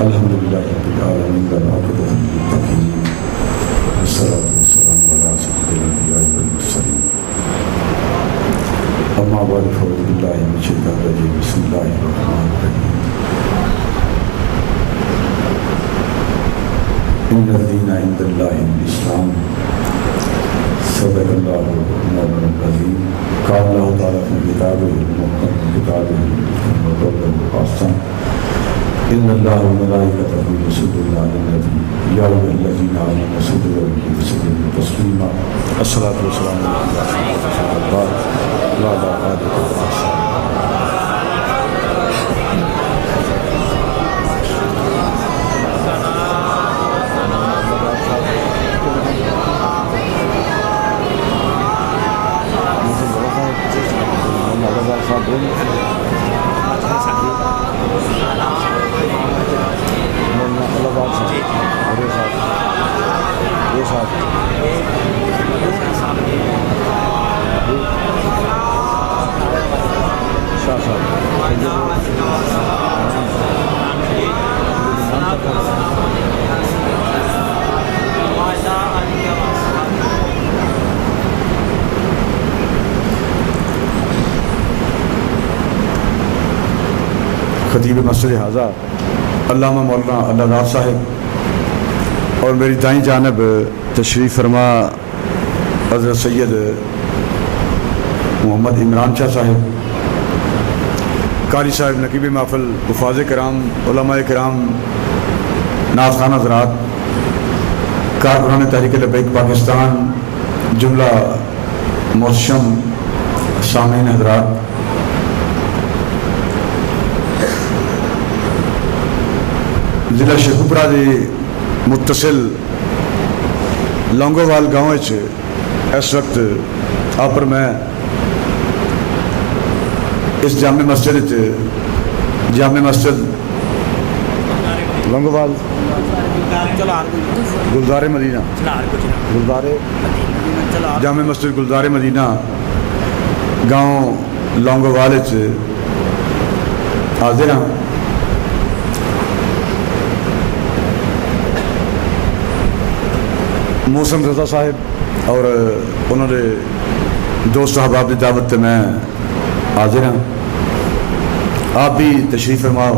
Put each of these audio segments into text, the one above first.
الحمدللہ رب العالمین والعاقبۃ للمتقین والصلاۃ والسلام علی سید الانبیاء والمرسلین اما بعد فاعوذ باللہ من الشیطان الرجیم بسم اللہ الرحمن الرحیم ان الدین عند اللہ الاسلام صدق اللہ مولانا العظیم قال اللہ تعالیٰ فی کتابہ المحکم کتابہ القاسم ان اللہ وملائکتہ یصلون علی النبی یا ایھا الذین آمنوا صلوا علیہ وسلموا تسلیما الصلاۃ والسلام علی وعلی آلہ وصحبہ. خطیب مسجد حاضہ علامہ مولانا اللہ دار صاحب اور میری دائیں جانب تشریف فرما حضرت سید محمد عمران شاہ صاحب، قاری صاحب، نقیب محفل، حفاظ کرام، علماء کرام، نعت خوان حضرات، کارکنان تحریک لبیک پاکستان، جملہ محتشم سامعین حضرات، ضلع شیخوپورہ دی متصل لونگووال گاؤں اس وقت آپ پر میں اس جامع مسجد لونگووال گلزار مدینہ جامع مسجد گلزار مدینہ گاؤں لونگووال حاضر ہاں. موسم رضا صاحب اور انہوں نے دوست احباب کی دعوت میں حاضر ہوں. آپ بھی تشریف فرماؤ.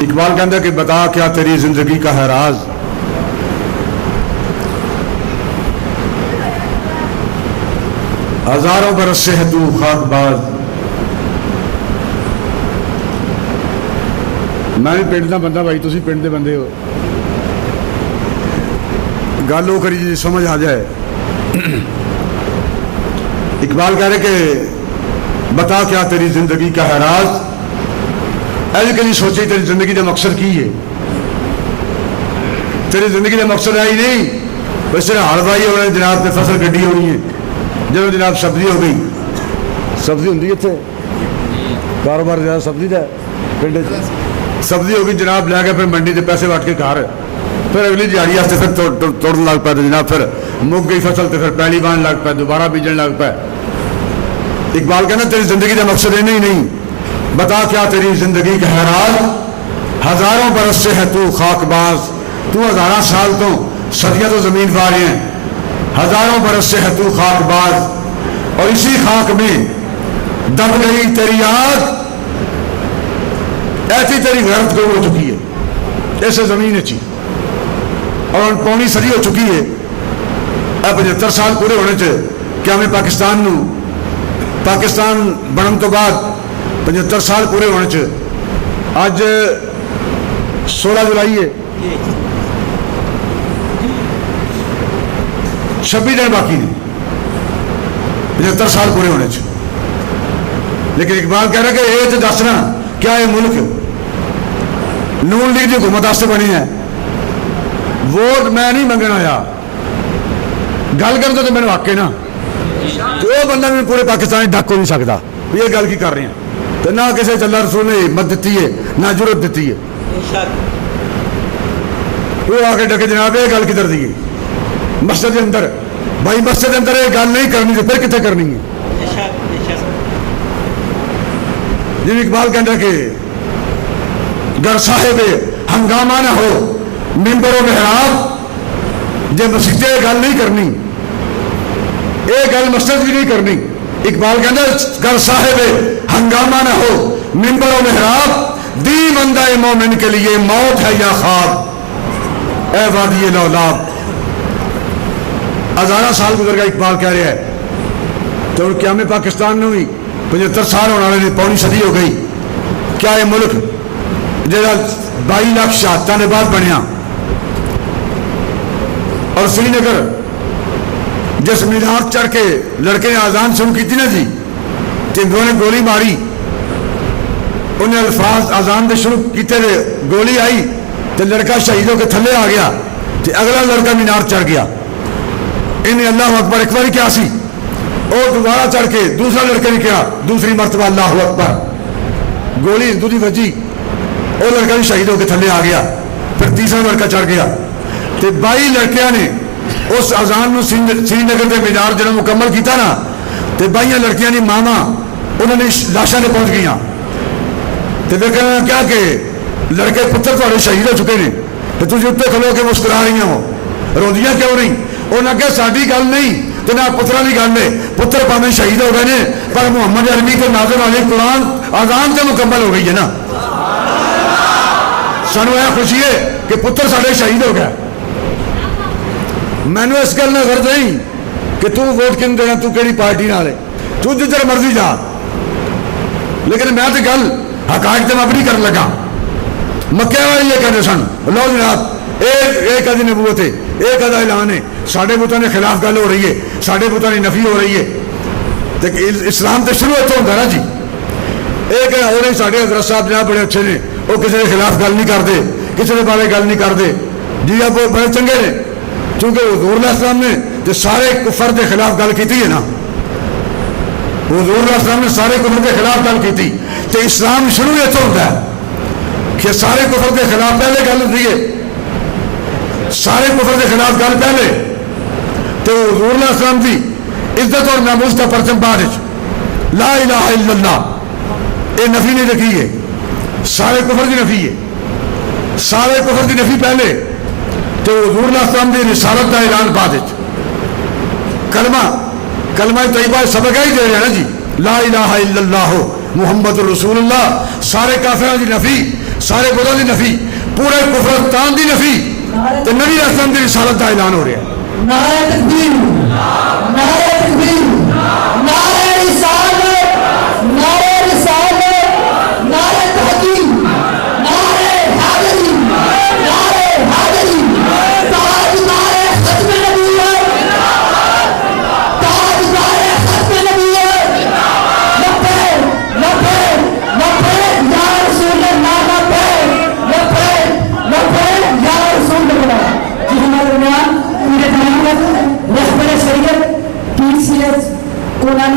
اقبال کہتا ہے کہ بتا کیا تیری زندگی کا ہے راز، ہزاروں برس سے ہے تو خاک باز. میں بھی پنڈ کا بندہ بھائی، تسی پنڈ دے بندے ہو، گل وہ کری جی سمجھ آ جائے. اقبال کہہ رہے کہ بتا کیا تیری زندگی کا ہے راز، ایسے کہیں سوچی تیری زندگی کا مقصد کی ہے. تیری زندگی کا مقصد ہے ہی نہیں، بس تیرے ہل بائی ہونے جناب تے فصل گڈی ہونی ہے. جب جناب سبزی ہو گئی، سبزی ہوں اتنے کاروبار زیادہ سبزی کا پنڈ سبزی ہو گئی جناب، لے کے پھر منڈی سے پیسے وٹ کے گھر، پھر اگلی دیہڑی واسطے پھر توڑن لگ پائے جناب، پھر مک گئی فصل تو پھر پہلی بان لگ پائے، دوبارہ بیجن لگ پائے. اقبال کہنا تیری زندگی کا مقصد ہے نہیں. بتا کیا تیری زندگی کا ہے راز، ہزاروں برس سے ہے تو خاک باز. تو ہزارہ سال تو صدیاں تو زمین پا رہے ہیں، ہزاروں برس سے ہے تو خاک باز. اور اسی خاک میں دب گئی تیری آگ، ایسی تیری غیرت گم ہو چکی ہے ایسے زمین اچھی، اور پونی صدی ہو چکی ہے. اب 75 سال پورے ہونے چاہے کہ ہمیں پاکستان بنن تو بعد 75 سال پورے ہونے چاہے. آج 16 جولائی ہے، 26 دن باقی نے 75 سال پورے ہونے چاہے. لیکن اقبال کہہ رہا کہ یہ تو دسنا کیا یہ ملک نون لیگ کی حکومت واسطے بنی ہے. ووٹ میں نہیں منگنا آیا، گل کرتا تو میرے واقع نا وہ بندہ بھی پورے پاکستان ڈک ہو نہیں سکتا یہ گل کی کر رہے ہیں. تو نہ کسی اللہ رسول نے ہمت دیتی ہے نہ ضرورت دیتی ہے. وہ آ کے ڈکے جناب یہ گل کدھر دی مسجد کے اندر؟ بھائی مسجد کے اندر یہ گل نہیں کرنی تو پھر کتنے کرنی ہے؟ جی اقبال کہتا کہ گر صاحب ہنگامہ نہ ہو ممبر و محراب، جب مسجد گل نہیں کرنی، ایک گل مسجد بھی نہیں کرنی، اقبال کہتا گر صاحب ہنگامہ نہ ہو ممبر و محراب، دی بندہ مومن کے لیے موت ہے یا خواب، اے وادی لولاب۔ ہزارہ سال گزر گیا، اقبال کہہ رہا ہے تو قیام پاکستان میں ہوئی 75 سال ہونے والے، پوری صدی ہو گئی۔ کیا یہ ملک جہاں 22 لاکھ شہادتوں کے بعد بنیا، اور سری نگر جس مینار چڑھ کے لڑکے نے آزان شروع کی تھی نا جی، ہندوؤں نے گولی ماری، انہیں الفاظ آزان دے شروع کیتے تھے، گولی آئی تو لڑکا شہید ہو کے تھلے آ گیا، تو اگلا لڑکا مینار چڑھ گیا، انہیں اللہ اکبر ایک بار کیا سی، اور دوبارہ چڑھ کے دوسرا لڑکے نے کیا، دوسری مرتبہ اللہ اکبر، گولی ہندو دی وجی، وہ لڑکا بھی شہید ہو کے تھلے آ گیا، پھر تیسرا لڑکا چڑھ گیا، تو 22 لڑکیاں نے اس اذان میں سری نگر کے مینار جنہوں مکمل کیتا نا، تو 22 لڑکیاں نے ماما انہوں نے لاشاں نے پہنچ گیا، تو وہ کہنا کیا کہ لڑکے پتر تھوڑے شہید ہو چکے ہیں، تو تجھے اتنے کھلو کے مسکرا رہی ہو، روندیاں کیوں نہیں؟ انہوں نے کہا ساڈی گل نہیں تو نہ پترا کی گل ہے، پتر پاویں شہید ہو گئے ہیں پر محمد عربی کے نازل والی قرآن آزان سے مکمل ہو گئی ہے نا، سانو یہ خوشی ہے کہ پتر سارے شہید ہو گیا۔ میں نے اس گل میں غرض نہیں کہ تو ووٹ کن دینا، تو کیڑی پارٹی نال ہے، تو جدھر مرضی جا، لیکن میں تو گل حقائق تے مبنی کرن لگا۔ مکے والے یہ کہتے سن لو جناب ایک ادھی نبوت ہے، ایک ادھا اعلان ہے، ساڈے بتوں نے خلاف گل ہو رہی ہے، ساڈے بتوں نے نفی ہو رہی ہے، لیکن اسلام تو شروع اتوں ہوتا نا جی۔ ایک اور نہیں، ساڈے حضرت صاحب جناب بڑے اچھے نے، وہ کسی کے خلاف گل نہیں کرتے، کسی کے بارے گل نہیں کرتے جی، اب وہ بڑے چنگے نے، کیونکہ حضور علیہ السلام نے جو سارے کفر کے خلاف گل کی ہے نا، حضور علیہ السلام نے سارے کفر کے خلاف گل کی، تو اسلام شروع اتوں ہوتا ہے کہ سارے کفر کے خلاف پہلے گل ہوتی ہے، سارے کفر کے خلاف گل پہلے، تو حضور علیہ السلام کی عزت اور ناموس کا پرچم بعد لا الہ الا اللہ، یہ نفی نہیں رکھی ہے، سارے کفر کی نفی ہے، سارے کفر کی نفی پہلے، تو حضور علیہ السلام کی رسالت کا اعلان بعد، کلمہ طیبہ سبق ہی دے رہے ہیں نا جی، لا الہ الا اللہ محمد رسول اللہ، سارے کافروں کی نفی، سارے بدوں کی نفی، پورے کفرستان کی نفی، تو نبی علیہ السلام کی رسالت کا اعلان ہو رہا ہے۔ نعرہ تکبیر، نعرہ تکبیر، نعرہ رسالت، نعرہ رسالت، نعرہ تحقیق، نعرہ حیدری، نعرہ حیدری، تاجدار ختم نبوت، تاجدار ختم نبوت، لبیک لبیک لبیک یا رسول اللہ، لبیک لبیک لبیک یا رسول اللہ۔ جی ہمارے درمیان پورے رہبر شریعت پیر سید قرآن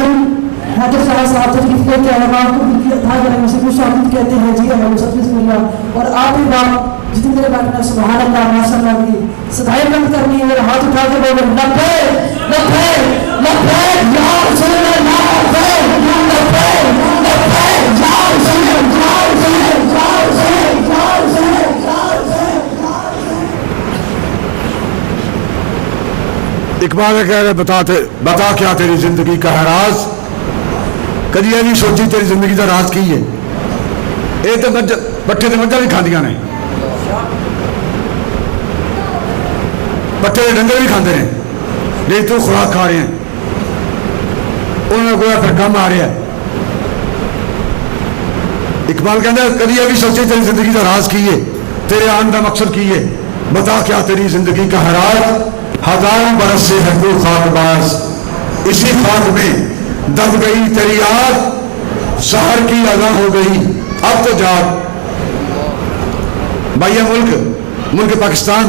حضرت صاحب تشریف لے کے علماء کو ان کی اتھا کرنے سے خوش آمدید کہتے ہیں جی بسم اللہ۔ اور آپ ہی بات جتنی میرے بات میں سبحان اللہ ماشاء اللہ کی صدائیں بند کرنی ہے، ہاتھ اٹھا کے بولو لبیک لبیک لبیک یا رسول اللہ، لبیک لبیک لبیک یا رسول اللہ، یا رسول اللہ، یا رسول اللہ۔ اقبال کہہ رہے بتا کیا تیری زندگی کا ہے راز، کدی یہ نہیں سوچی تیری زندگی کا راز کی ہے، یہ تو پٹھے تو مجھا بھی کھاندیاں نے، پٹھے کے ڈنگر بھی کھاندے ہیں، نہیں تو خوراک کھا رہے ہیں، انہوں نے گویا پھر کم آ رہا ہے۔ اقبال کہتا ہے کدی یہ بھی سوچی تیری زندگی کا راز کی ہے، تیرے آن کا مقصد کی ہے، بتا کیا تیری زندگی کا ہے راز، ہزاروں برس سے ہے تو خاک باز، اسی خاک میں دب گئی تیری یاد، سحر کی اذان ہو گئی اب تو جاگ۔ بھائی ملک پاکستان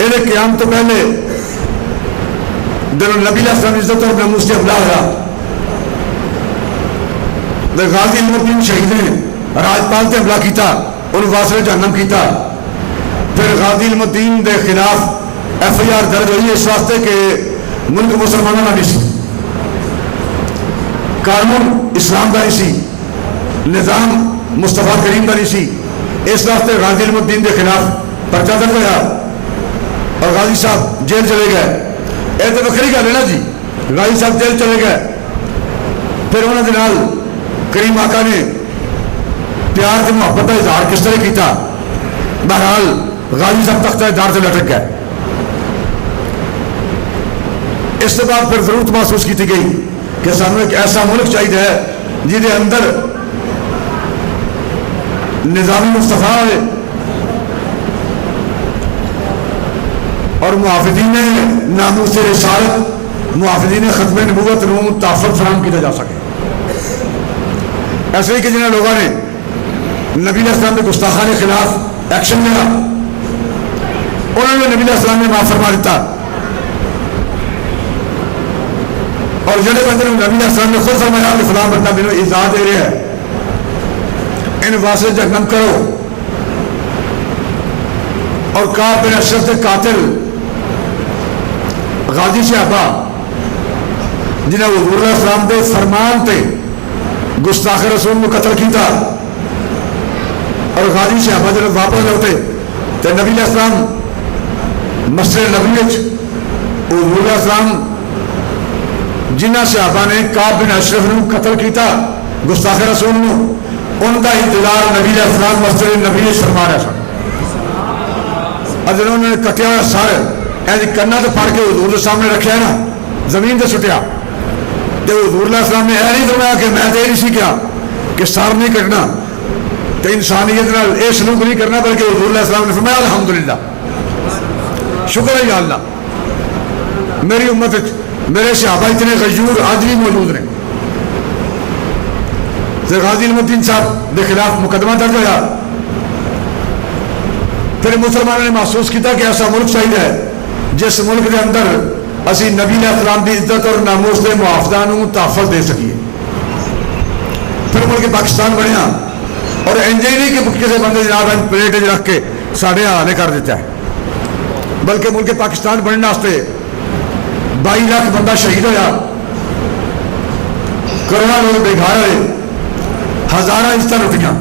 انہیں قیام تو پہلے دنوں نبی علیہ السلام عزت اور ناموس سے ابلاغ رہا، غازی المدین شہید نے راجپال سے حملہ کیتا، ان واصل جہنم کیتا، پھر غازی المدین دے خلاف ایف آئی آر درج ہوئی اس واسطے کہ ملک مسلمانوں کا نہیں سی، قانون اسلام کا نہیں سی، نظام مصطفیٰ کریم کا نہیں سی اس واسطے غازی علم الدین کے خلاف پرچہ درج ہوا اور غازی صاحب جیل چلے گئے. یہ تو وکری گل ہے نا جی, غازی صاحب جیل چلے گئے. پھر انہوں کے نال کریم آقا نے پیار سے محبت کا اظہار کس طرح کیتا. بہرحال غازی صاحب تختہ دار سے لٹک گئے. اس کے بعد پھر ضرورت محسوس کی گئی کہ سانو ایک ایسا ملک چاہیے جہد اندر نظامی مصطفیٰ ہے اور محافظین ناموس رسالت, محافظین ختم نبوت نو تحفظ فراہم کیا جا سکے. ایسے ہی کہ جنہیں لوگوں نے نبی علیہ السلام کے گستاخان کے خلاف ایکشن لیا, انہوں نے نبی علیہ السلام نے معاف فرما دیتا. اور جڑے بندے نبی علیہ السلام نے خود فرمایا کہ فلاں بندہ مینوں ایذا دے رہا ہے, ان واسطے جہنم کرو. اور کعب بن اشرف کے قاتل غازی صحابہ جنہیں حضور علیہ السلام کے فرمان تے گستاخ رسول کو قتل کیتا, اور غازی صحابہ جب واپس لوٹے تو نبی علیہ السلام مسجد نبوی وچ حضور علیہ السلام جنہ صحابہ نے کعب بن اشرف نے قتل کیتا گستاخ رسول نے, ان کا انتظار نبی علیہ السلام مسجد نبی وچ فرما رہا سن. انہوں نے کٹیا ہوا سر ایسے کنا تو پڑھ کے حضور کے سامنے رکھا نا, زمین سے سٹیا. تو حضور علیہ السلام نے یہ نہیں فرمایا کہ میں تو یہ نہیں سی کیا کہ سر نہیں کٹنا تو انسانیت نال یہ سلوک نہیں کرنا, بلکہ حضور علیہ السلام نے فرمایا الحمدللہ, شکر ہے یا اللہ میری امت میرے صحابہ اتنے غیور آج بھی موجود ہیں. غازی علم الدین صاحب کے خلاف مقدمہ درج ہوا. پھر مسلمانوں نے محسوس کیا کہ ایسا ملک چاہیے جس ملک کے اندر اسی نبی علیہ السلام کی عزت اور ناموس کے محافظہ کو تحفظ دے سکیے. پھر ملک پاکستان بنیا, اور انج ہی نہیں کہ کسی بندے جناب پلیٹ رکھ کے ساڑھے حوالے کر دیتا ہے, بلکہ ملک پاکستان بننے واسطے 22 لاکھ بندہ شہید ہوا, کروڑوں لوگ بے گھر ہوئے, ہزارہ عزتیں لٹیاں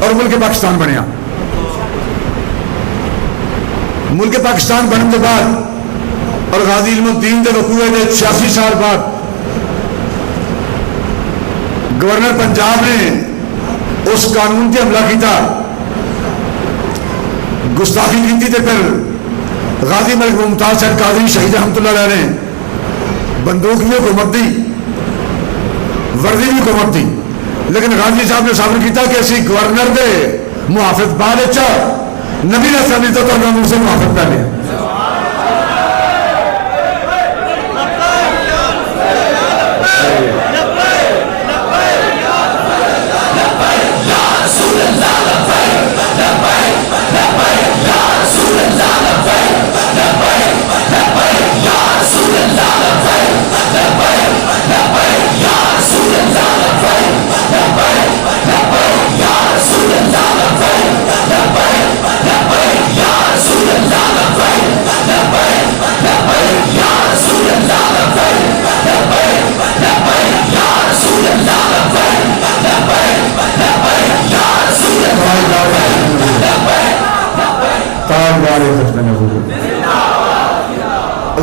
اور ملک پاکستان بنیا. ملک پاکستان بننے کے بعد اور غازی علم الدین کے وقوع کے 86 سال بعد گورنر پنجاب نے اس قانون سے حملہ کیتا, گستاخی کی تے پھر غازی ملک ممتاز حسین قادری شہید رحمۃ اللہ علیہ نے بندوق بھی حکومت دی, وردی بھی حکومت دی, لیکن غازی صاحب نے ثابت کیتا کہ اسی گورنر دے محافظ بعد نبی علیہ السلام عزت اور ناموس سے محافظ پہلے.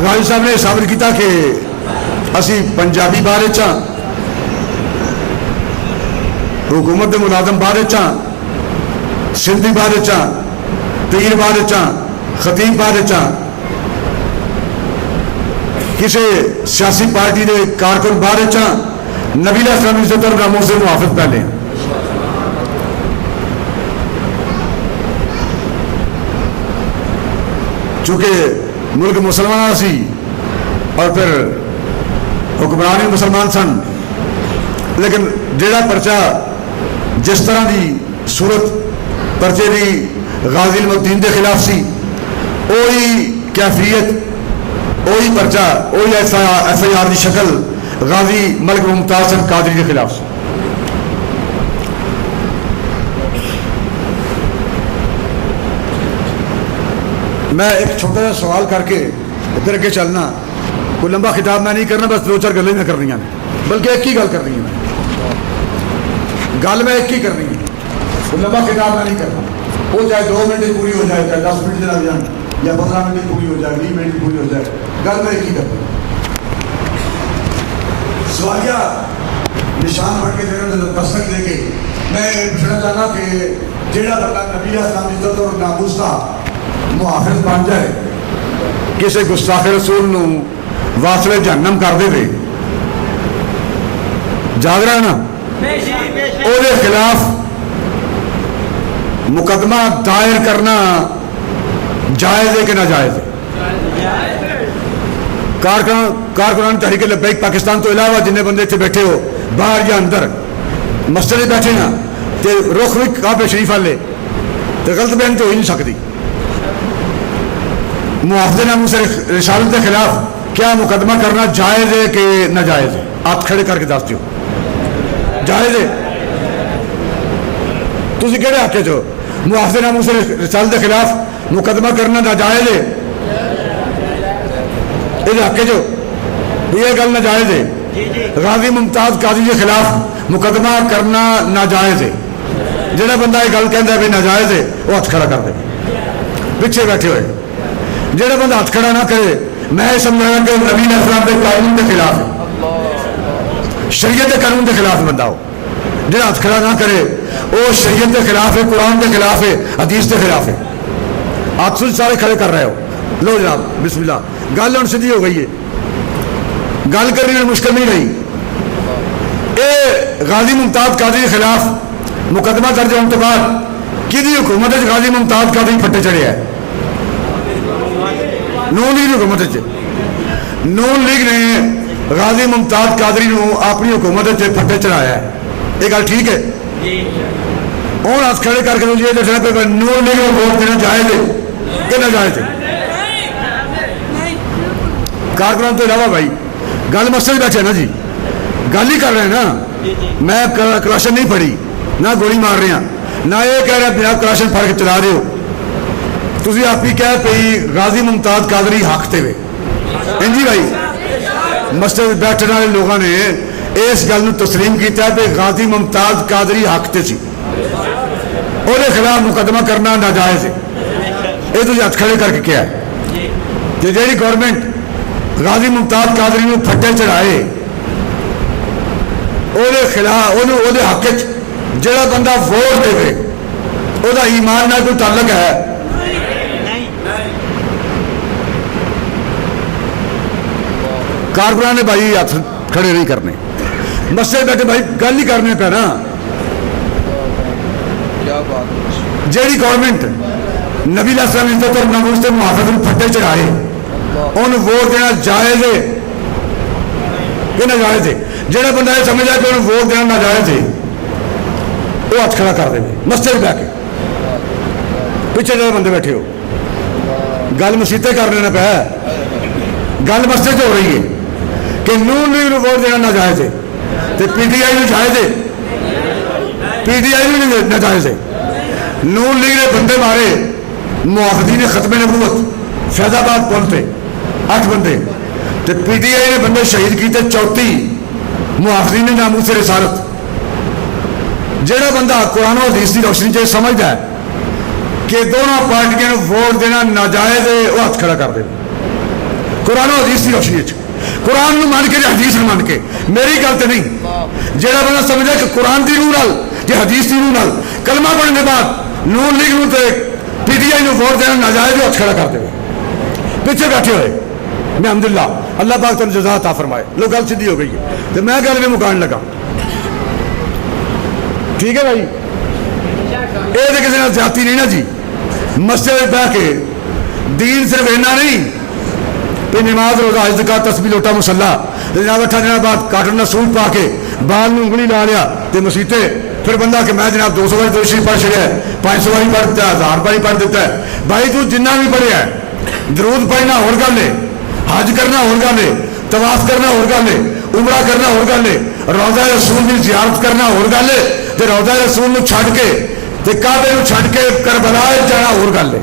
غازی صاحب نے ثابت کیا کہ اسی پنجابی بارے چاں, حکومت کے ملازم بارے چاں, سندھی بارے چاں, پیر بارے چاں, خطیب بارے چاں, کسی سیاسی پارٹی کے کارکن بارے چاں نبی علیہ السلام عزت اور ناموس سے محافظ پہلے. چونکہ ملک مسلمان سی اور پھر حکمران بھی مسلمان سن, لیکن جیڑا پرچہ جس طرح دی صورت پرچے دی غازی علم الدین کے خلاف سی, وہی کیفیت, وہی پرچہ, وہی ایف آئی آر کی شکل غازی ملک ممتاز حسین قادری کے خلاف سی. میں ایک چھوٹا سا سوال کر کے ادھر اگے چلنا, کوئی لمبا خطاب میں نہیں کرنا, بس 2-4 گلیں میں کرنی ہیں, بلکہ ایک ہی گل کرنی ہے. گل میں ایک ہی کرنی ہے, لمبا کتاب میں نہیں کرنا. وہ چاہے 2 منٹ پوری ہو جائے, چاہے 10 منٹ چلا جائیں, یا 15 منٹ پوری ہو جائے, 20 منٹ پوری ہو جائے, گل میں ایک ہی کرنا. سوالیہ نشان پڑھ کے تصدیق دے کے میں پوچھنا چاہنا کہ جہاں بندہ نبی علیہ السلام کی عزت اور ناموس کا محافظ بن جائے, کسی گستاخ رسول نو واصل جہنم کر دے, جاگ رہا ہے نا, وہ خلاف مقدمہ دائر کرنا جائز ہے کہ ناجائز ہے؟ کارکنان تحریک لبیک پاکستان تو علاوہ جن بندے اتنے بیٹھے ہو باہر یا اندر مسجد میں بیٹھے نا, تے رخ بھی کعبہ شریف والے, تو غلط بیان تو ہو ہی نہیں سکتی. محافظ ناموس رسالت کے خلاف کیا مقدمہ کرنا جائز ہے کہ ناجائز ہے؟ آپ کھڑے کر کے دس دیو. جائز ہے؟ تسی کہڑے حق چ محافظ ناموس رسالت کے خلاف مقدمہ کرنا ناجائز ہے؟ یہ حق جو یہ گل ناجائز ہے. غازی ممتاز قاضی کے خلاف مقدمہ کرنا ناجائز ہے. جہاں بندہ یہ گل کہہ بھی ناجائز ہے وہ ہاتھ کھڑا کر دے پیچھے بیٹھے ہوئے. جہاں بندہ ہاتھ کھڑا نہ کرے میں سمجھا کہ نبی علیہ السلام کے قانون کے خلاف ہے, شریعت کے قانون کے خلاف بندہ ہو. جہاں ہاتھ کھڑا نہ کرے وہ شریعت کے خلاف ہے, قرآن کے خلاف ہے, حدیث کے خلاف ہے. آپ سارے کھڑے کر رہے ہو. لو جناب بسم اللہ. گل ہوں سیدھی ہو گئی ہے, گل کرنے میں مشکل نہیں رہی. اے غازی ممتاز قاضی کے خلاف مقدمہ درج ہونے کے بعد کی حکومت غازی ممتاز قاضی پھٹے چڑھے ہے؟ نون لیگ حکومت. نون لیگ نے غازی ممتاز قادری نو اپنی حکومت پھٹے چڑھایا ہے. یہ گل ٹھیک ہے؟ ہوں ہاتھ کھڑے کر کے یہ دسنا پہ نون لیگ کو ووٹ دینا جائز ہے کہ نہ جائز ہے؟ کارکنان تو علاوہ بھائی گل مسئلہ بیٹھے نا جی, گل ہی کر رہے ہیں نا. میں کلاشن نہیں پڑھی, نہ گولی مار رہے ہیں, نہ یہ کہہ رہے ہیں بنا کلاشن پھڑ کے چلا رہے ہو. تھی آپ ہی کہہ پی غازی ممتاز قادری حق تے وے جی بھائی. مسجد بیٹھنے والے لوگوں نے اس گل تسلیم کیا کہ غازی ممتاز قادری حق تے سی, وہ خلاف مقدمہ کرنا ناجائز ہے. یہ تھی ہاتھ کھڑے کر کے کیا ہے کہ جیڑی گورنمنٹ غازی ممتاز قادری نو پھٹے چڑھائے وہ خلاف وہ حق جڑا بندہ ووٹ دے وہ ایمان نہ کوئی تعلق ہے؟ کارکنان نے بھائی ہاتھ کھڑے نہیں کرنے, مسجد بیٹھے بھائی گل ہی کرنے پہ نا. جیڑی گورنمنٹ نبی علیہ السلام عزت اور ناموس سے محافظ کو پھٹے چڑھائے انہوں ووٹ دینا جائز ہے کہ ناجائز ہے؟ جہاں بندہ یہ سمجھا کہ انہوں ووٹ دینا ناجائز ہے وہ ہاتھ کھڑا کر دے مسجد بہ کے. پیچھے جڑے بندے بیٹھے ہو گل مسیطے کر لینا پہ, گل مسجد ہو رہی ہے کہ نون لیگ کو ووٹ دینا ناجائز ہے, تو پی ٹی آئی جائز ہے, پی ٹی آئی بھی ناجائز ہے. نون لیگ نے بندے مارے محافظین ختم نبوت فیض آباد پل پہ 8 بندے, تو پی ٹی آئی نے بندے شہید کیتے 34 محافظین ناموس رسالت. جہاں بندہ قرآن و حدیث کی روشنی سے سمجھتا ہے کہ دونوں پارٹیاں ووٹ دینا ناجائز ہے وہ ہاتھ کھڑا کر دے. قرآن و حدیث کی روشنی قرآن نو مان کے حدیث نو مان کے, میری گل تو نہیں. جہاں بندہ سمجھا کہ قرآن کی روح نال کہ حدیث کی روح نال کلمہ پڑھنے کے بعد نون لیگ نو تے P T I know vote دینا ناجائز ہاتھ کھڑا کر دے. پیچھے بیٹھے ہوئے میں الحمدللہ اللہ پاک تمہیں جزا عطا فرمائے. لوگ گل سیدھی ہو گئی ہے تو میں گل بھی مکان لگا. ٹھیک ہے بھائی, یہ تو کسی نے زیادتی نہیں نا جی. مسجد بہ کے دین صرف اینا نہیں کہ نماز روزہ زکات تسبیح لوٹا مسلح جناب اٹھا جناب بعد کاٹن کا سوٹ پا کے بال میں انگلی لا لیا تو مسیطے, پھر بندہ کہ میں جناب 200 باری درود شریف پڑھ چڑیا ہے, 500 باری پڑھ دیتا ہے, 1000 باری پڑھ دیتا ہے. بھائی تو جنہ بھی پڑھیا ہے, درود پڑھنا اور گل ہے, حج کرنا اور گل ہے, طواف کرنا اور گل ہے, عمرہ کرنا اور گل ہے, روضہ رسول کی زیارت کرنا اور گل ہے, تو روضہ رسول نو چھڈ کے تے کعبے نو چھڈ کے کربلا جانا اور گل ہے.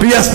PSP,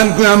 MQM,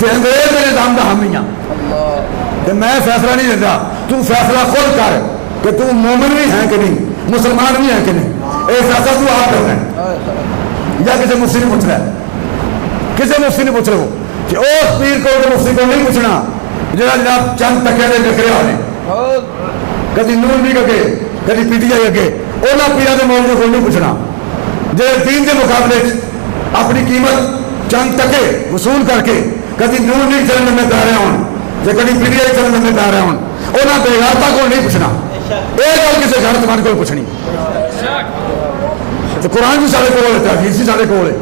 تو انگریز کے نظام کا حامی ہاں تو میں فیصلہ نہیں دیتا تو فیصلہ خود کر کہ تو مومن بھی ہے کہ نہیں مسلمان بھی ہے کہ نہیں یہ فیصلہ تو آپ کرنا ہے یا کسی مفتی نے پوچھ رہا ہے کسی مفتی نے پوچھ رہے ہو کہ اس پیر کو مفتی کو نہیں پوچھنا جہاں جناب چند ٹکے دے نکرے والے کدی نون لیگ اگے کدی پی ٹی آئی اگے انہوں پیروں کے موضوع کو نہیں پوچھنا جہاں دین کے مقابلے اپنی قیمت چند ٹکے وصول کر کے کدی نون لیگ چلن میں پا رہے ہوں یا کدی پی ٹی آئی چلن میں پا رہے ہوں انہوں بے غیرتا کو نہیں پوچھنا یہ گل کسی غیرت مند کو پوچھنی تو قرآن بھی سارے کول ہے حدیث بھی سارے کول ہے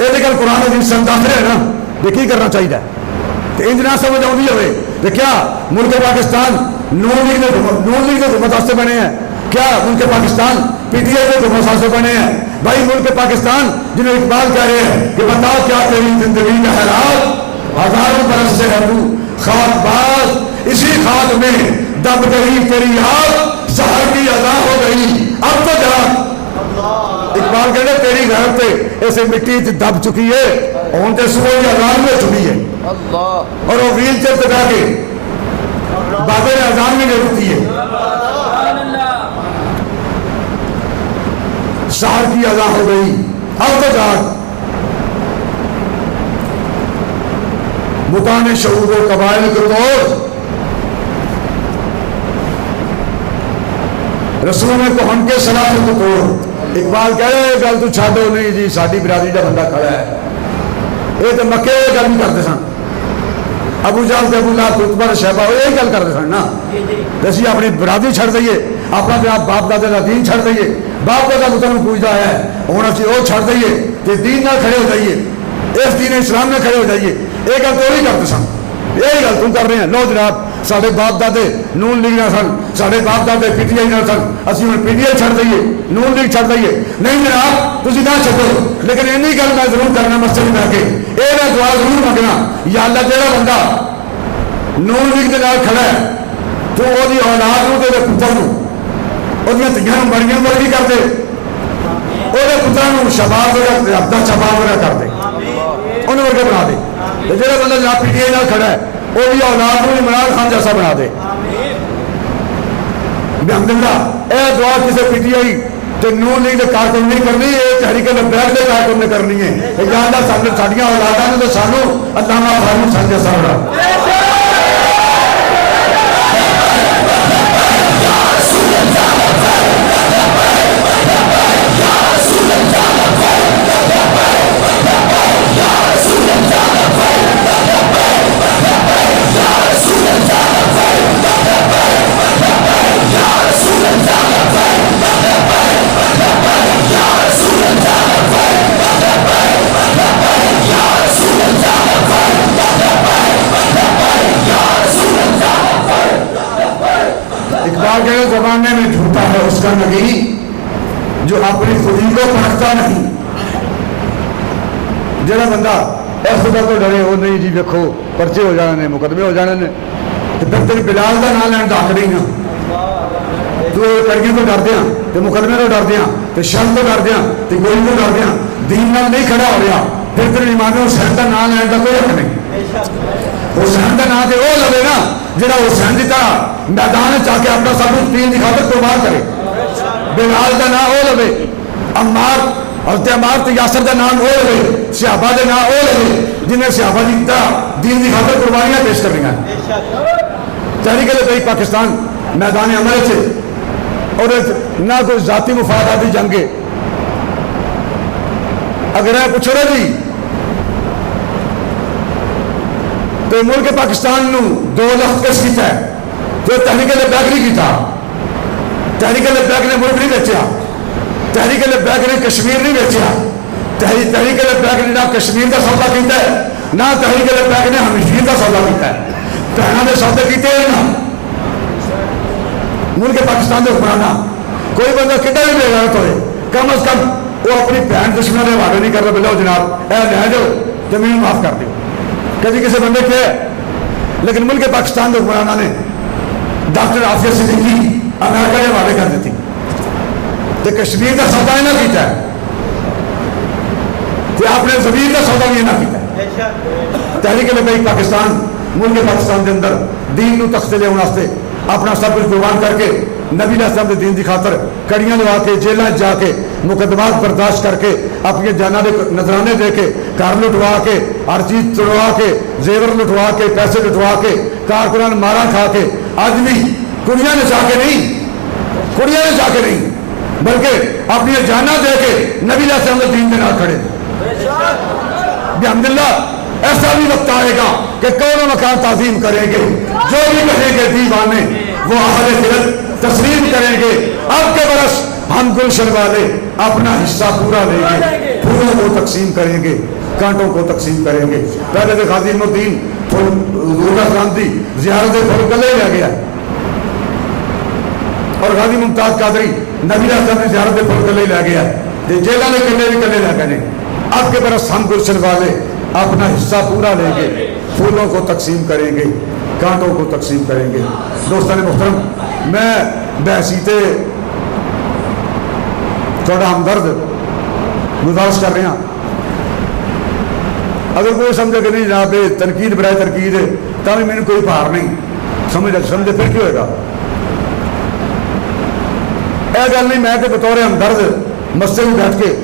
یہ گل قرآن حدیث سن دس رہے نا یہ کی کرنا چاہیے تو انج نہ سمجھ آؤں ہوئے کہ کیا ملک پاکستان نون لیگ کے حکومت واسطے بنے ہیں کیا ملک پاکستان پی ٹی آئی کے حکومت واسطے بنے ہیں بھائی ملک پاکستان جنہیں اقبال کہہ رہے ہیں کہ بتاؤ کیا تیری زندگی کا حالات ہزاروں برس سے ہے تو خاک باز اسی خاک میں دب گئی تیری یاد سحر کی ادا ہو گئی اب تو جا اقبال کہہ رہے تیری غیرت پہ ایسے مٹی دب چکی ہے اور تے صبح کی اذان میں چکی ہے اور وہ ویل چیئر پہ جا کے بابے نے اذان میں نہیں رکتی ہے سحر کی ادا ہو گئی اب تو جا بتانے شعور و قبائل کو توڑ رسول میں کو ہم کے سلام کو توڑ اقبال کہہ رہے گل تو چھاڑو نہیں جی ساری برادری کا بندہ کھڑا ہے یہ تو مکے گل نہیں کرتے سن ابو جہل تے ابو لہب عتبہ شیبہ یہ گل کرتے سن نا اسی اپنی برادری چھڑ دئیے اپنا جناب باپ دادے کا دین چھڑ دئیے باپ دادا بتوں پوچھتا ہے ہوں اسی وہ چھڑ دئیے کہ دین نہ کھڑے ہو جائیے اس دین اسلام میں کھڑے ہو جائیے یہ گل تو نہیں کرتے سن یہی گل تم کر رہے ہیں لو جناب سارے باپ دادے نون لیگ نہ سن سارے باپ دادے پی ٹی آئی نہ سن اسی ہوں پی ٹی آئی چھڑ دئیے نون لیگ چھڑ دئیے نہیں جناب تھی نہ چھڈو لیکن اینی گل میں ضرور کرنا مسجد میں کے یہ میں دعا ضرور منگنا یا اللہ جہاں بندہ نون لیگ کے نال کھڑا ہے تو وہ اولاد نو تے پتر نو وہ تیاں بڑیاں ورگی کر دے وہ پتروں شباب وغیرہ ابدا شباب وغیرہ کر دے انہوں ورگے بنا دے جہاں بندہ جناب پی ٹی آئی نال کھڑا ہے وہ بھی اولاد کو عمران خان جیسا بنا دے اے دعا کسی پی ٹی آئی تے نون لیگ کے کارکن نہیں کرنی یہ تحریک لبیک کے کارکن نے کرنی ہے یا اللہ ساڈیاں اولاداں نے تو سانو علامہ فاروق خان جیسا بنا اقبال کے زمانے میں جھوٹا ہے اس کا نبی جو اپنی خودی کو پرکھتا نہیں جڑا بندہ اس خدا کو ڈرے وہ نہیں جی دیکھو پرچے ہو جانے مقدمے ہو جانے نے تو پھر تیری بلال کا نام لین داخل ہی نا تو کڑگی کو ڈر دیا تو مقدمے کو ڈر دیا تو شرم کو ڈر دیا تو گولی کو ڈر دیا دین نال نہیں کھڑا ہو رہا پھر تیرے ایمان حسین کا نام لین کا کوئی حق نہیں حسین کا نام وہ لگے نا جہاں حسین کی طرح میدان چاہ کے اپنا سب کچھ دین کی خاطر قربان کرے بلال کا نام وہ لگے عمار حضرت عمار تے یاسر کا نام وہ لگے صحابہ کے نام وہ لگے جنہیں صحابہ کی طرح دین کی خاطر قربانیاں پیش کر رہی ہیں تحریک لبیک پاکستان میدان عمل سے اور نہ کوئی ذاتی مفاداتی جنگ ہے اگر ہے پوچھو رہے جی تو ملک پاکستان نو 2 لفظ کس کیتا ہے جو تحریک لبیک نہیں کیتا تحریک لبیک نے ملک نہیں بیچیا تحریک لبیک نے کشمیر نہیں بیچیا تحریک لبیک نے نہ کشمیر کا سودا کیتا ہے نہ تحریک لبیک نے ہمشیر کا سودا کیتا ہے بہنوں نے سودے کیتے ہیں نا ملک پاکستان کے حکمرانہ کوئی بندہ کتنا بھی بے غیرت ہوئے کم از کم وہ اپنی بہن دشمنوں نے حوالے نہیں کر رہا بلو جناب اے لے جاؤ زمین معاف کر دیو کبھی کسی بندے کیا ہے لیکن ملک پاکستان کے حکمرانہ نے ڈاکٹر عافیہ صدیقی امریکہ نے حوالے کر دیتی تو کشمیر کا سودا نہ کیتا ہے کہ آپ نے زمین کا سودا بھی نہ کیا. تحریک لبیک پاکستان ملک پاکستان کے اندر دین نو تختے لے واسطے اپنا سب کچھ قربان کر کے نبی علیہ السلام کے دین کی خاطر کڑیاں لوا کے جیلوں جا کے مقدمات برداشت کر کے اپنی جاناں دے نذرانے دے کے گھر لٹوا کے ہر چیز توڑوا کے زیور لٹوا کے پیسے لٹوا کے کارکنان مارا کھا کے آج بھی کڑیاں نے جا کے نہیں بلکہ اپنی جاناں دے کے نبی علیہ السلام کے دین کے نال کھڑے. الحمدللہ ایسا بھی وقت آئے گا کہ کون مکان تعظیم کریں گے, جو بھی کہیں گے دیوانے وہ اہل خلت تسلیم کریں گے. اب کے برس ہم گلشن والے اپنا حصہ پورا لیں گے, پھولوں کو تقسیم کریں گے, کانٹوں کو تقسیم کریں گے. پہلے تو خادم الدین حضور کا سلام دی زیارت پھول گلے لے گیا اور غازی ممتاز قادری نبی علیہ السلام کی زیارت پھول گلے لے گیا, جیلہ نے کلے بھی کلے لے گئے. اب کے برس ہم گلشن والے اپنا حصہ پورا لیں گے, پھولوں کو تقسیم کریں گے, کانٹوں کو تقسیم کریں گے. دوستان محترم, میں بحثیت تھوڑا ہمدرد گزارش کر رہا ہوں. اگر کوئی سمجھے کہ نہیں جناب تنقید برائے تنقید ہے تب میں نے کوئی بہار نہیں سمجھے پھر کیوں ہوئے گا. یہ گل نہیں, میں کہ بطور ہمدرد مسجد میں بیٹھ کے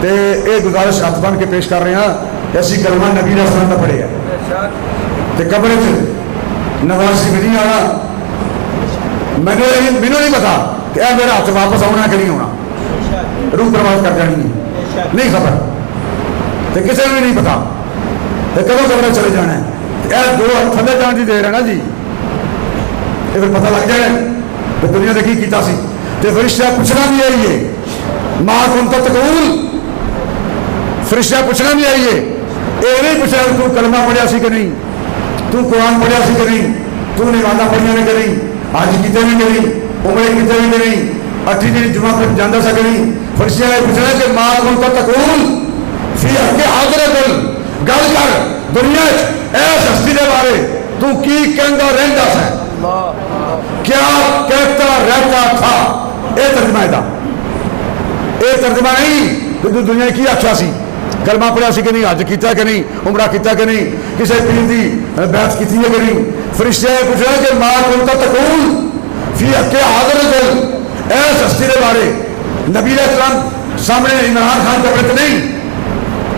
تے یہ گزارش ہاتھ بن کے پیش کر رہے ہیں. ایسی کلمہ نبی علیہ السلام کا پڑھے ہے تے قبر نواز شریف نہیں آنا. مینوں نہیں پتا کہ اے میرا ہاتھ واپس آنا کہ نہیں ہونا, روح پرواز کر جانی ہے, نہیں خبر تے کسی نے بھی نہیں پتا تے کدوں قبر چلے جانا ہے. اے دو ہاتھ تھلے جان دی دیر ہے نا جی, یہ پھر پتہ لگ جائے کہ دنیا نے کی کیتا سی. تے فرشتہ پوچھنا بھی آئیے ماں کنت تقول, فرشتہ پوچھنا بھی آئیے. یہ نہیں پوچھا تو کلمہ پڑھیا سی کہ نہیں, تو قرآن پڑھیا سی کہ نہیں, تو نمازاں پڑھیا نے کہ نہیں, حج کیتے بھی کہ نہیں, عمرے کیتے بھی کہ نہیں, 8 دن جمعہ پر جاندا سا کہ نہیں. فرشتہ نے پوچھنا کہ ماں کنت تقول فی حق حاضر گل کر دنیا اس ہستی دے بارے تو کی کہندا رہندا سا, کیا کہتا رہتا تھا. یہ ترجمہ ہے, یہ ترجمہ نہیں کہ تو دنیا کی آخیا سی, کلمہ پڑھیا سی کہ نہیں, حج کیتا کہ نہیں, عمرہ کیتا کہ نہیں, کسی پیر دی بیعت کیتی ہے کہ نہیں. فرشتے نے پوچھا کہ ما کنت تقول فی حق حاضر اس ہستی دے بارے. نبی علیہ السلام سامنے عمران خان قبر تے نہیں,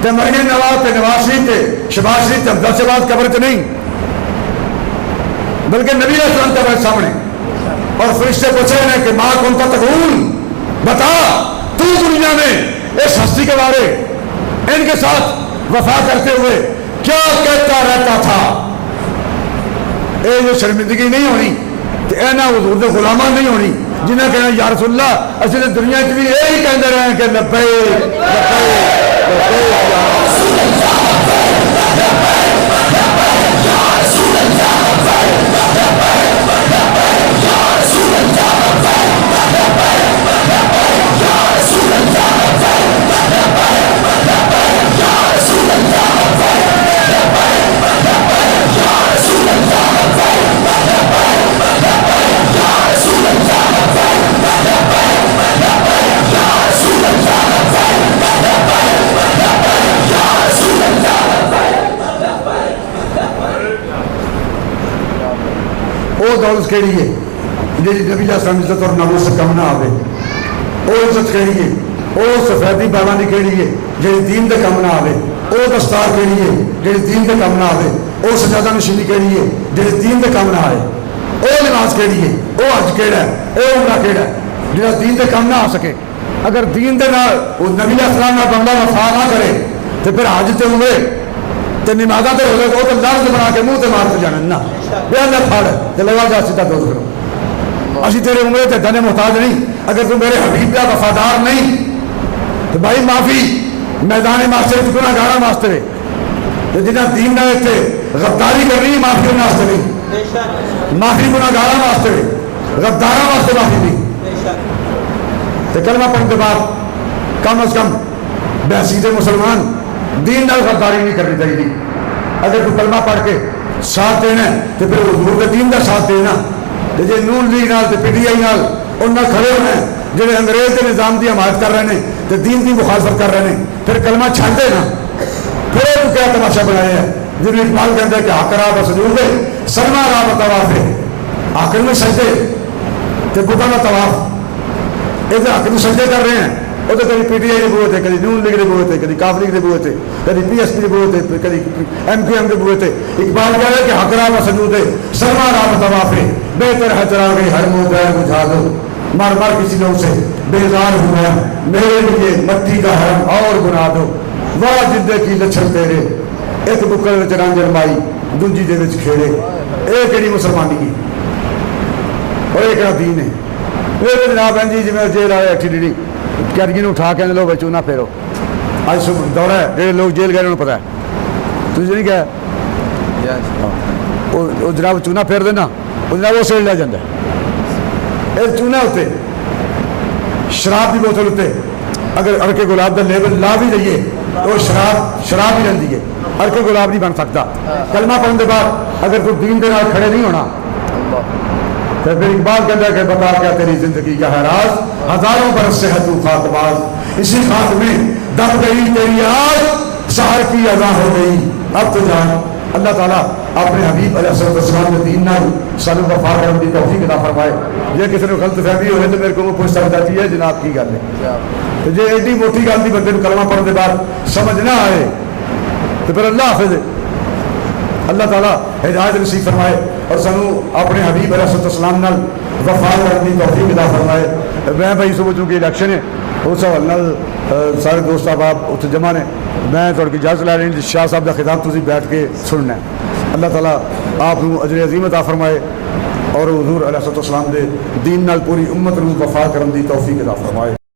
تے مریم نواز تے نواز شریف تے شہباز شریف تے حمزہ سے بعد قبر تے نہیں, بلکہ نبی علیہ السلام قبر سامنے. اور فرشتے پوچھے ہیں کہ ما کنت تقول, بتا تو دنیا میں اس ہستی کے بارے ان کے ساتھ وفا کرتے ہوئے کیا کہتا رہتا تھا. اے جو شرمندگی نہیں ہونی تے اے نہ حضور دے غلامان نہیں ہونی جنہیں کہنا یا رسول اللہ اسی نے دنیا کی بھی یہی کہتے رہے ہیں کہ لبیک لبیک لبیک یا رسول اللہ وہ دولت کہڑی ہے جی نبی علیہ السلام عزت اور ناموس سے کم نہ آوے. وہ عزت کہڑی ہے, وہ سفیدی باوانی کہڑی ہے جی دین دے کم نہ آوے. وہ دستار کہڑی ہے جی دین دے کم نہ آوے. وہ سجادہ نشینی کہڑی ہے جی دین دے کم نہ آئے. وہ نماز کہڑی ہے, وہ حج کہڑا ہے, وہ عمرہ کہڑا ہے جہاں دین دے کم نہ آ سکے. اگر دین دے نال وہ نبی علیہ السلام نال بندہ وفا نہ کرے تو پھر حج تے ہوئے تے نمازاں تے ہوئے وہ تو لفظ بنا کے منہ تے مار کے جانا نا یہ نہ پھڑ تے لگا جا سیدھا دوز کرو. اسی تیرے عمرے تے دنے محتاج نہیں. اگر تو میرے حبیب کا وفادار نہیں تو بھائی معافی میدان معاشرے وچ گناہ گاراں واسطے تے جنہاں دین نال تے غداری کرنی معافی انہاں واسطے نہیں, معافی گناہ گاراں واسطے غداراں واسطے معافی نہیں. تے کلمہ پڑھنے کے بعد کم از کم بحثیت مسلمان دین نال غداری نہیں کرنی چاہیے. اگر تو کلمہ پڑھ کے ساتھ دینا ہے تو پھر حضور کے دین کا ساتھ دینا. جی نون لیگ نال تے پی ٹی آئی نال انہاں کھڑے ہونا ہے جڑے انگریز کے نظام کی حمایت کر رہے ہیں تو دین کی مخالفت کر رہے ہیں پھر کلمہ چھڈ دے نا پھر وہ کیا تماشا بنایا ہے جن اقبال کہتا ہے کہ حق راہ بس سجود سلما راہ بطواف حق میں سجدے تو بتوں کا طواف یہ حق میں سجدے کر رہے ہیں وہ تو کبھی پی ٹی آئی کے بوئے تھے کبھی نون لیگ کے بوئے تھے کبھی کاف لیگ کے بوئے تھے کبھی پی ایس پی کے بوئے تھے کبھی ایم کیو ایم کے بوئے تھے اقبال کہہ رہا ہے کہ حق راہ بس سجود سلما راہ بطواف بہتر ہے چلا گئی ہر منہ غیر بجھا دو مر مر کسی لوگ سے بیزار ہوا میرے لیے مٹی کا حرم اور بنا دو واہ جدے کی لچھن تیرے ایک بکر وچ رانجن مائی دوجی دے وچ کھیڑے اے کیڑی مسلمانی کی اور ایک دین ہے یہ جناب ہیں جی میں جیل آئے اٹھی ڈیڑی کیٹگی نے اٹھا کے لوگ چونا پھیرو آج صبح دورہ ہے جہاں لوگ جیل گئے انہوں نے پتا ہے تجھے نہیں کہا وہ جناب چونا پھیر دینا وہ جناب وہ سیل لے جاندہ ہے ایک چونا ہوتے شراب کی بوتل ہوتے اگر ارکے گلاب دا لیبل لا بھی لئیے تو شراب ہی رہندی ہے ارکے گلاب نہیں بن سکتا کلمہ پڑھنے کے بعد اگر تو دین کے نال کھڑے نہیں ہونا پھر اقبال کہتا ہے کہ بتا کیا تیری زندگی کا ہے راز ہزاروں برس سے ہے تو خاک باز اسی خاک میں دب گئی تیری آج سحر کی اذاں ہو گئی اب تو جان اللہ تعالیٰ اپنے حبیب علیہ السلام کے دین نال سانو وفا کرنے کی توفیق عطا فرمائے یہ کسی نے غلط فہمی ہوئے تو میرے کو وہ پوچھ سکتی ہے جناب کی گل ہے تو جی ایڈی موٹی گل کی بندے کو کلمہ پڑھنے کے بعد سمجھ نہ آئے تو پھر اللہ حافظ اللہ تعالیٰ ہدایت نصیب فرمائے اور سانو اپنے حبیب علیہ السلام نال وفا کرنے کی توفیق عطا فرمائے میں بھائی صبح چونکہ الیکشن ہے اس حوالے نال سارے دوست احباب اتنے جمع نے میں تھوڑی کی اجازت لے رہی شاہ صاحب کا خطاب تسی بیٹھ کے سننا ہے اللہ تعالیٰ آپ اجر عظیم عطا فرمائے اور حضور علیہ السلام دے دین نال پوری امت نو وفا کرنے کی توفیق عطا فرمائے